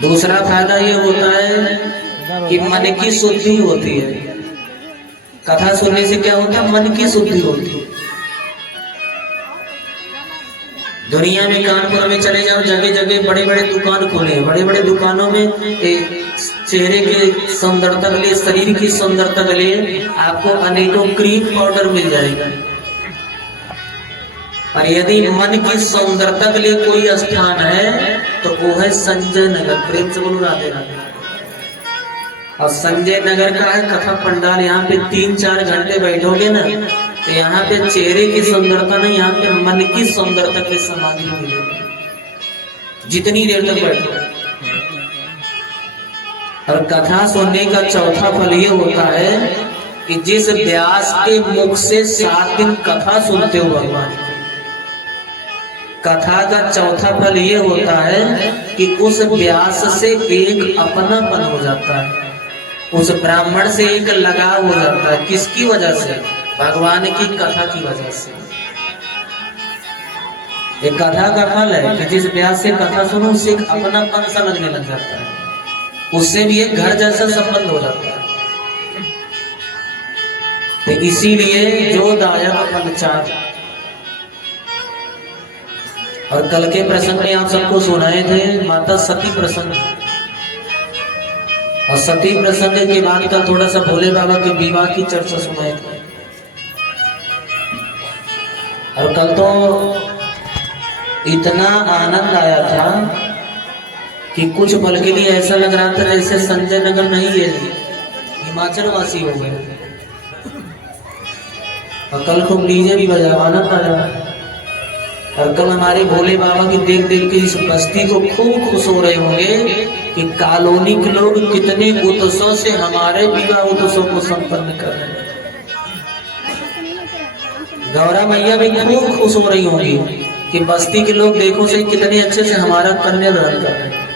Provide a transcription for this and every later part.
दूसरा फायदा ये होता है कि मन की शुद्धि होती है। कथा सुनने से क्या होता है? मन की शुद्धि होती है। दुनिया में कानपुर में चले जाओ, जगह जगह बड़े बड़े दुकान खोले हैं। बड़े बड़े दुकानों में चेहरे के सुंदरता के लिए, शरीर की सुंदरता के लिए आपको अनेकों क्रीम पाउडर मिल जाएगा। और यदि मन की सुंदरता के लिए कोई स्थान है तो वो है संजय नगर। प्रेम से बोलो राधे राधे। और संजय नगर का है कथा पंडाल। यहाँ पे 3-4 घंटे बैठोगे ना तो यहाँ पे चेहरे की सुंदरता नहीं, यहाँ पे मन की सुंदरता के समाधि मिलेगी जितनी देर तक बैठो। और कथा सुनने का चौथा फल ये होता है कि जिस व्यास के मुख से 7 दिन कथा सुनते हो भगवान, कथा का चौथा फल ये होता है कि उस व्यास से एक अपनापन हो जाता है, उस ब्राह्मण से एक लगाव हो जाता है। किसकी वजह से? भगवान की कथा की वजह से। एक कथा का फल है कि जिस व्यास से कथा सुनो उससे एक अपनापन सा लगने लग जाता है, उससे भी एक घर जैसा संबंध हो जाता है। तो इसीलिए जो दायक फल चार। और कल के प्रसंग में आप सबको सुनाए थे माता सती प्रसंग, और सती प्रसंग के बाद का थोड़ा सा भोले बाबा के विवाह की चर्चा सुनाए थे। और कल तो इतना आनंद आया था कि कुछ पल के लिए ऐसा लग रहा था जैसे संजय नगर नहीं है, हिमाचल वासी हो गए। और कल खूब डीजे भी बजा, आनंद आया। और कल हमारे भोले बाबा की देख देख के इस बस्ती को खूब खुश हो रहे होंगे कि कॉलोनी के लोग कितने उत्सव से हमारे विवाह उत्सव को संपन्न कर रहे हैं। गौरा मैया भी खूब खुश हो रही होंगी कि बस्ती के लोग देखो से कितने अच्छे से हमारा कन्यादान कर रहे हैं।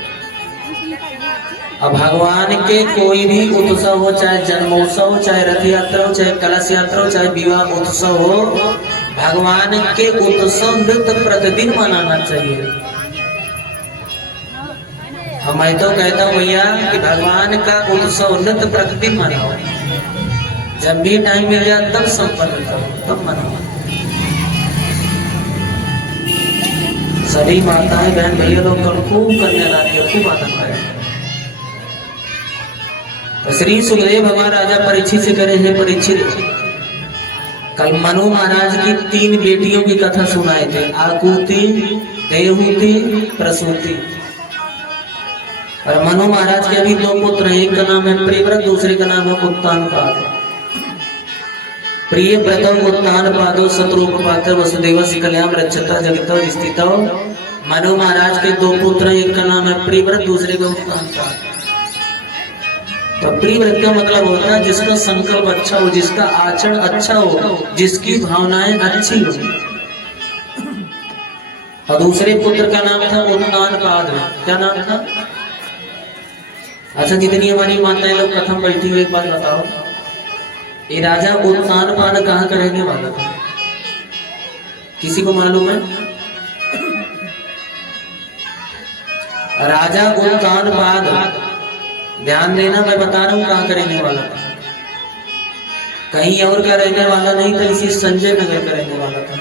अब भगवान के कोई भी उत्सव हो, चाहे जन्मोत्सव हो, चाहे रथ यात्रा हो, चाहे कलश यात्रा हो, चाहे विवाह उत्सव हो, भगवान के उत्सव नित्य प्रतिदिन मनाना चाहिए। मैं तो कहता हूँ भैया कि भगवान का उत्सव नित्य प्रतिदिन मनाओ। जब भी टाइम मिल जाए तब संपन्न करो, तब मनाओ। सभी माताएं बहन भैया लोग कल खूब कन्यादान किया, खूब आनंद आया। श्री सुखदेव भगवान राजा परीक्षित से करे हैं, परीक्षित कल मनु महाराज की 3 बेटियों की कथा सुनाए थे, आकुति, देवहूति, प्रसूति। और मनु महाराज के अभी 2 पुत्र हैं, एक का नाम है प्रियव्रत, दूसरे का नाम है उत्तानपाद। प्रियव्रतौ उत्तानपादौ शत्रुपपातौ वसुदेवस्य कल्याण रक्षता जगतो स्थितौ। मनु महाराज के 2 पुत्र, एक का नाम है प्रियव्रत, दूसरे का उत्तानपाद। तो प्रियव्रत का मतलब होता है जिसका संकल्प अच्छा हो, जिसका आचरण अच्छा हो, जिसकी भावनाएं अच्छी हो। और दूसरे पुत्र का नाम था उत्तानपाद। क्या नाम था? अच्छा, जितनी हमारी माताएं लोग कथा बैठी हुई, एक बात बताओ, ये राजा उत्तानपाद कहाँ का रहने वाला था? किसी को मालूम है? राजा उत्तानपाद, ध्यान देना, मैं बता रहा हूँ कहाँ का रहने वाला था। कहीं और का रहने वाला नहीं था, इसी संजय नगर का रहने वाला था,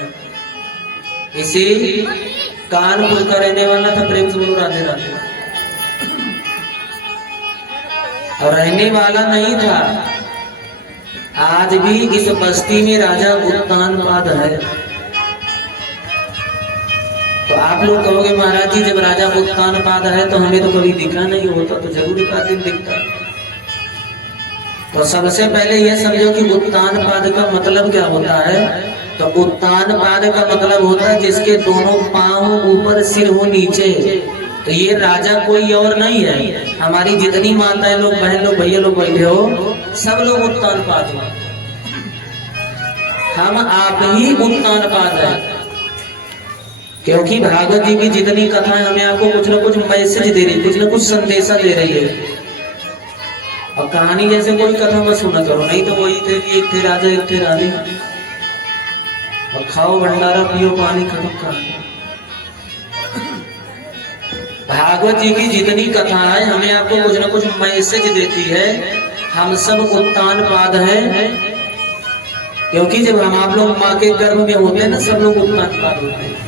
इसी कानपुर का रहने वाला था। प्रेम से बोलो राधे राधे। और रहने वाला नहीं था, आज भी इस बस्ती में राजा उत्तानपाद है। तो आप लोग कहोगे महाराज जी जब राजा उत्तानपाद है तो हमें तो कभी दिखा नहीं, होता तो जरूर एक दिन दिखता। तो सबसे पहले यह समझो कि उत्तानपाद का मतलब क्या होता है। तो उत्तानपाद का मतलब होता है जिसके दोनों पांव ऊपर, सिर हो नीचे। तो ये राजा कोई और नहीं है। हमारी जितनी माताएं लोग, बहन लोग, भैया लोग बैठे हो, सब लोग उत्तानपाद हो। हम आप ही उत्तानपाद है, क्योंकि भागवत जी की जितनी कथाएं हमें आपको कुछ ना कुछ मैसेज दे रही, कुछ ना कुछ संदेशा दे रही है। और कहानी जैसे कोई कथा मत सुना करो, नहीं तो वही थे कि एक थे राजा, एक थे रानी, और खाओ भंडारा, पियो पानी, खत्म कहानी। भागवत जी की जितनी कथा है हमें आपको कुछ ना कुछ मैसेज देती है। हम सब उत्तान पाद हैं, क्योंकि जब हम आप लोग माँ के गर्भ में होते हैं ना, सब लोग उत्तान पाद होते हैं।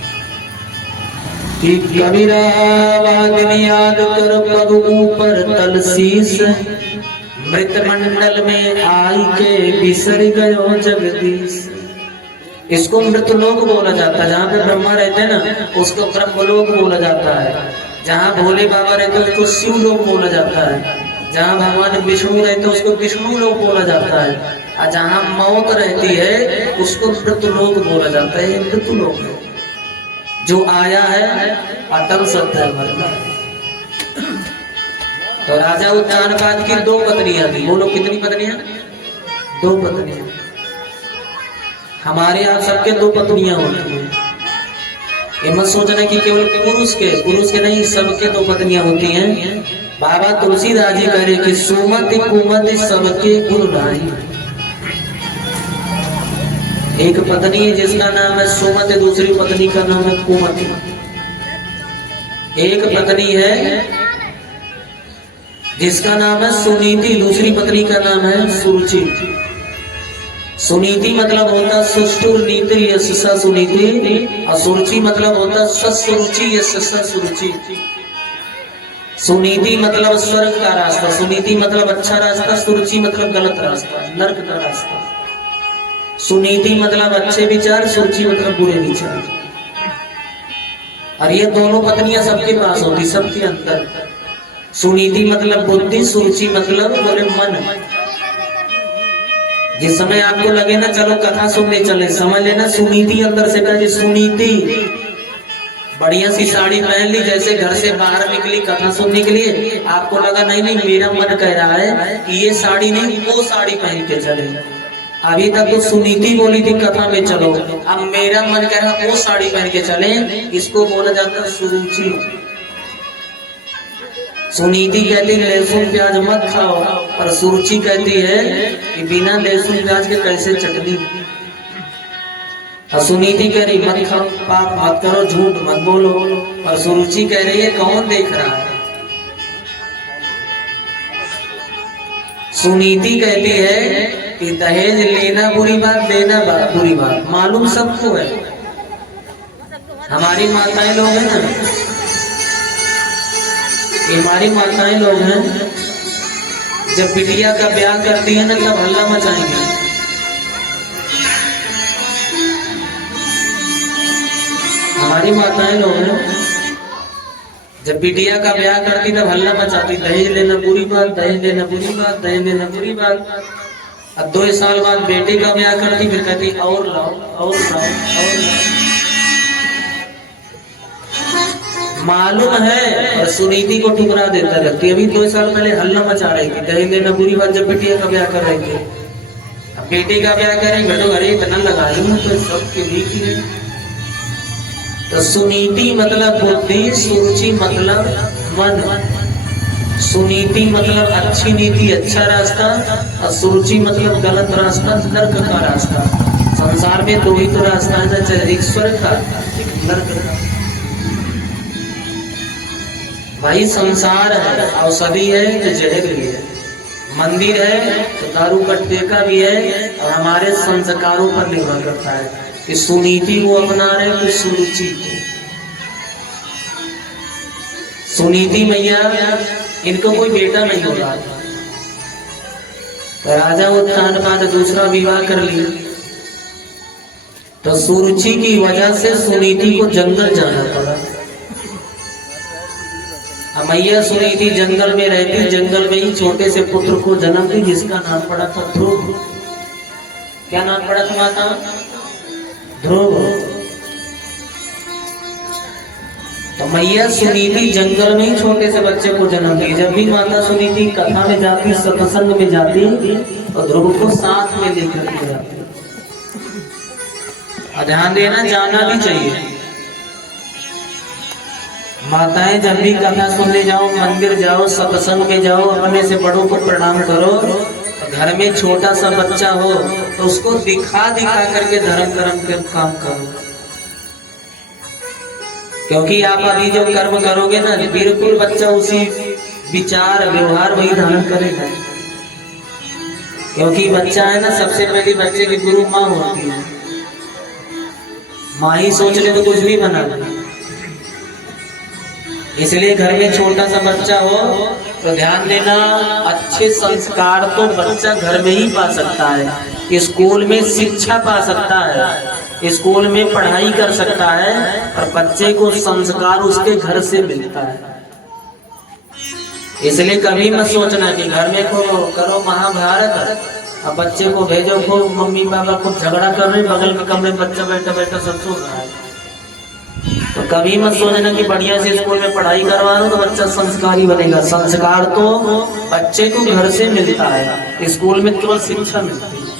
कि कबीरा वादिन याद कर पग ऊपर तल शीस, मृत मंडल में आई के बिसर गयो जगदीश। इसको मृतलोक बोला जाता है। जहाँ पे ब्रह्मा रहते हैं ना, उसको ब्रह्मलोक बोला जाता है। जहाँ भोले बाबा रहते हैं उसको शिवलोक बोला जाता है। जहाँ भगवान विष्णु रहते हैं उसको विष्णु लोक बोला जाता है। और जहाँ मौत रहती है उसको मृतलोक बोला जाता है। ये मृतलोक है जो आया है अटल सत्य है, मरना। तो राजा उत्तानपाद की 2 पत्नियां थी। बोलो कितनी पत्नियां? 2 पत्नियां। हमारे यहाँ सबके 2 पत्नियां होती हैं। ये मत सोचना कि केवल पुरुष के नहीं, सबके 2 पत्नियां होती हैं। बाबा तुलसीदास जी कह रहे कि सुमति कुमति सबके गुण ढाई। एक पत्नी है जिसका नाम है सुमति, दूसरी पत्नी का नाम है कुमति। एक पत्नी है जिसका नाम है सुनीति, दूसरी पत्नी का नाम है सुरुचि। सुनीति मतलब होता सुष्टुर नीति यशसा सुनीति, और सुरुचि मतलब होता ससुरुचि यशसा सुरुचि। सुनीति मतलब स्वर्ग का रास्ता, सुनीति मतलब अच्छा रास्ता, सुरुचि मतलब गलत रास्ता, नर्क का रास्ता। सुनीति मतलब अच्छे विचार, सुरुचि मतलब बुरे विचार। और ये दोनों पत्नियां सबके पास होती, सबके अंदर। सुनीति मतलब बुद्धि, सुरुचि मतलब बोले मन। जिस समय आपको लगे ना चलो कथा सुनने चले, समझ लेना सुनीति अंदर से कहे। सुनीति बढ़िया सी साड़ी पहन ली, जैसे घर से बाहर निकली कथा सुनने के लिए, आपको लगा नहीं मेरा मन कह रहा है कि ये साड़ी नहीं वो साड़ी पहन के चले। अभी तक तो सुनीति बोली थी कथा में चलो, अब मेरा मन कह रहा है वो साड़ी पहन के चले। इसको बोला जाता है सुरुचि। सुनीति कहती लहसुन प्याज मत खाओ, और सुरुचि कहती है कि बिना लहसुन प्याज के कैसे चटनी। और सुनीति कह रही मत खाओ, पाप मत करो, झूठ मत बोलो। और सुरुचि कह रही है कौन देख रहा है। सुनीति कहती है कि दहेज लेना बुरी बात, देना बुरी बात। मालूम सबको है, हमारी माताएं लोग हैं ना, हमारी माताएं लोग हैं, जब बिटिया का ब्याह करती है ना तब हल्ला मचाएंगे। हमारी माताएं लोग हैं, जब बिटिया का ब्याह करती तब हल्ला मचाती, दहेज लेना बुरी बात, दहेज लेना बुरी बात, दहेज लेना बुरी बात। अब 2 साल बाद बेटे का ब्याह करती, फिर कहती और लाओ और लाओ और लाओ। मालूम है, और सुनीति को ठुकरा देता रहती। अभी 2 साल पहले हल्ला मचा रही थी दहेज लेना बुरी बात, जब बेटिया का ब्याह कर रहे थे। अब बेटे का ब्याह करेंगे तो अरे इतना लगाई हूँ तो सबके बीच है। तो सुनीति मतलब बुद्धि, सुरुचि मतलब मन। सुनीति मतलब अच्छी नीति, अच्छा रास्ता, और सुरुचि मतलब गलत रास्ता, नर्क का रास्ता। संसार में 2 ही तो रास्ता है, चाहे एक स्वर्ग का एक नर्क का। भाई संसार है, औषधि है तो जहर भी है, मंदिर है तो दारू कट्टे का भी है। और हमारे संस्कारों पर निर्भर करता है कि सुनीति को अपना रहे तो सुरुचि को। सुनीति मैया इनको कोई बेटा नहीं हो रहा, तो राजा उत्तानपाद दूसरा विवाह कर लिया। तो सुरुचि की वजह से सुनीति को जंगल जाना पड़ा। मैया सुनीति जंगल में रहती, जंगल में ही छोटे से पुत्र को जन्म दी जिसका नाम पड़ा था ध्रुव। क्या नाम पड़ा था माता? ध्रुव। तो मैया सुनीति जंगल में ही छोटे से बच्चे को जन्म दी। जब भी माता सुनीति कथा में जाती, सत्संग में जाती, तो ध्रुव को साथ में लेकर के जाती। और ध्यान देना, जाना भी चाहिए। माताएं जब भी कथा सुनने जाओ, मंदिर जाओ, सत्संग में जाओ, अपने से बड़ों को प्रणाम करो। तो घर में छोटा सा बच्चा हो तो उसको दिखा दिखा करके धर्म कर्म के काम करो। क्योंकि आप अभी जो कर्म करोगे ना, बिल्कुल बच्चा उसी विचार व्यवहार वही धारण करेगा। क्योंकि बच्चा है ना, सबसे पहली बच्चे की गुरु माँ होती है। माँ ही सोच ले तो कुछ भी बना ले। इसलिए घर में छोटा सा बच्चा हो तो ध्यान देना, अच्छे संस्कार तो बच्चा घर में ही पा सकता है। स्कूल में शिक्षा पा सकता है, स्कूल में पढ़ाई कर सकता है, और बच्चे को संस्कार उसके घर से मिलता है। इसलिए कभी मत सोचना कि घर में करो महाभारत, अब बच्चे को भेजो, खूब मम्मी पापा खूब झगड़ा कर रहे, बगल के कमरे में बच्चा बैठा बैठा सब सुन रहा है। तो कभी मत सोचना कि बढ़िया से स्कूल में पढ़ाई करवा रहा हूं तो बच्चा संस्कारी बनेगा। संस्कार तो बच्चे को घर से मिलता है, स्कूल में केवल शिक्षा मिलती है।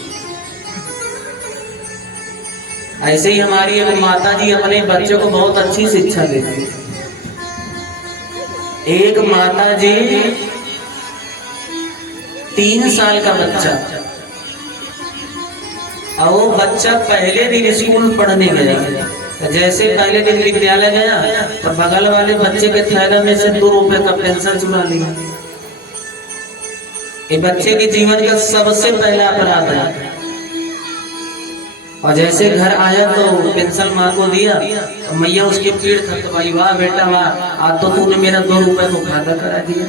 ऐसे ही हमारी एक माता जी अपने बच्चे को बहुत अच्छी शिक्षा देती है। एक माता जी 3 साल का बच्चा, और वो बच्चा पहले दिन स्कूल पढ़ने गया। जैसे पहले दिन विद्यालय गया तो बगल वाले बच्चे के थैले में से 2 रुपए का पेंसिल चुरा लिया। ये बच्चे के जीवन का सबसे पहला अपराध है। और जैसे घर आया तो पेंसिल माँ को दिया, तो मैया उसके पीठ थपथपाई, वाह बेटा वाह, आज तो तूने मेरा 2 रुपए को फायदा करा दिया।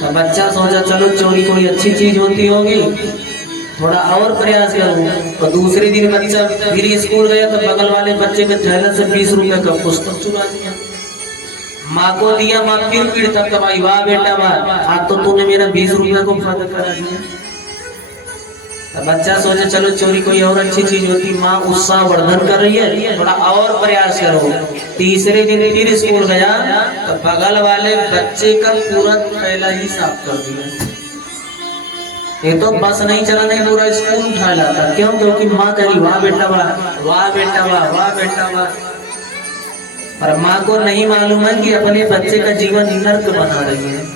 तो बच्चा सोचा चलो चोरी कोई अच्छी चीज होती होगी, थोड़ा और प्रयास करूं। तो दूसरे दिन बच्चा फिर स्कूल गया तो बगल वाले बच्चे के थैले से 20 रुपए का पुस्तक चुरा लिया। माँ को दिया, माँ फिर पीठ थपथपाई, वाह बेटा वाह, आज तो तूने मेरा 20 रुपए को फायदा करा दिया। तो बच्चा सोचे चलो चोरी कोई और अच्छी चीज होती। माँ उत्साह वर्धन कर रही है, थोड़ा और प्रयास करो। तीसरे दिन फिर स्कूल गया तो बगल वाले बच्चे का पूरा थैला ही साफ कर दिया। ये तो बस नहीं चला, नहीं पूरा स्कूल उठा लाता। क्यों? क्योंकि माँ कही वाह बेटा वाह, वाह बेटा वाह, वाह बेटा वाह। पर माँ को नहीं मालूम है कि अपने बच्चे का जीवन नर्क बना रही है।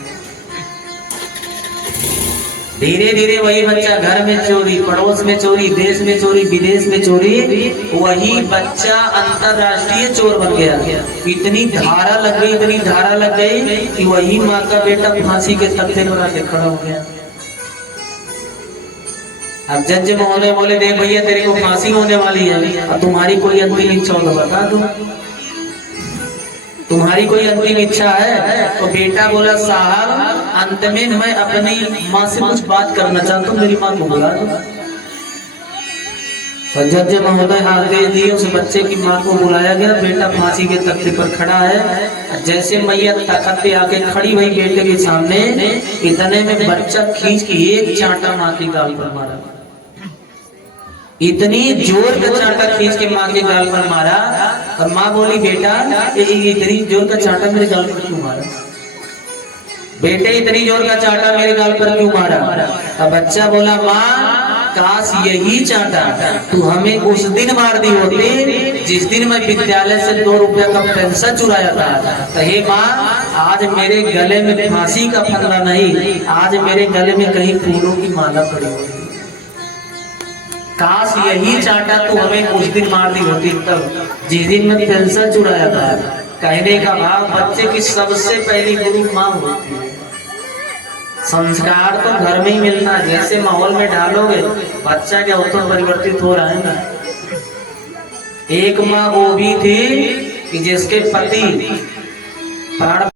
धीरे धीरे वही बच्चा घर में चोरी, पड़ोस में चोरी, देश में चोरी, विदेश में चोरी, वही बच्चा अंतरराष्ट्रीय चोर बन गया। इतनी धारा लग गई, इतनी धारा लग गई कि वही माँ का बेटा फांसी के तख्ते पर आके खड़ा हो गया। अब जज महोदय बोले देख भैया तेरे को फांसी होने वाली है, और तुम्हारी कोई अंतिम इच्छा हो तो बता दो, तुम्हारी कोई अंतिम इच्छा है? तो बेटा बोला साहब अंत में मैं अपनी माँ से कुछ बात करना चाहता हूँ, मेरी माँ को बुला दो। तो जज महोदय आदेश दिए, उस बच्चे की माँ को बुलाया गया। बेटा फांसी के तख्ते पर खड़ा है। जैसे मैया तख्त पे आके खड़ी हुई बेटे के सामने, इतने में बच्चा खींच के एक चांटा माँ की गाल पर मारा। इतनी जोर का चांटा खींच के माँ के गाल पर मारा। और माँ बोली बेटा इतनी जोर का चांटा मेरे गाल पर क्यों मारा? बेटे इतनी जोर का चांटा मेरे गाल पर क्यों मारा? अब बच्चा बोला माँ काश यही चांटा तू हमें उस दिन मार दी होती जिस दिन मैं विद्यालय से 2 रुपए का पेंसिल चुराया था। तो हे माँ आज मेरे गले में फांसी का फंदा नहीं, आज मेरे गले में कहीं फूलों की माला पड़ी होती। काश यही चांटा तू हमें उस दिन मार दी होती तब जिस दिन मैं पेंसिल चुराया था। कहने का भाव बच्चे की सबसे पहली गुरु माँ होती है। संस्कार तो घर में ही मिलता है। जैसे माहौल में डालोगे बच्चा क्या होता परिवर्तित हो रहा है ना। एक माँ वो भी थी कि जिसके पति प्राण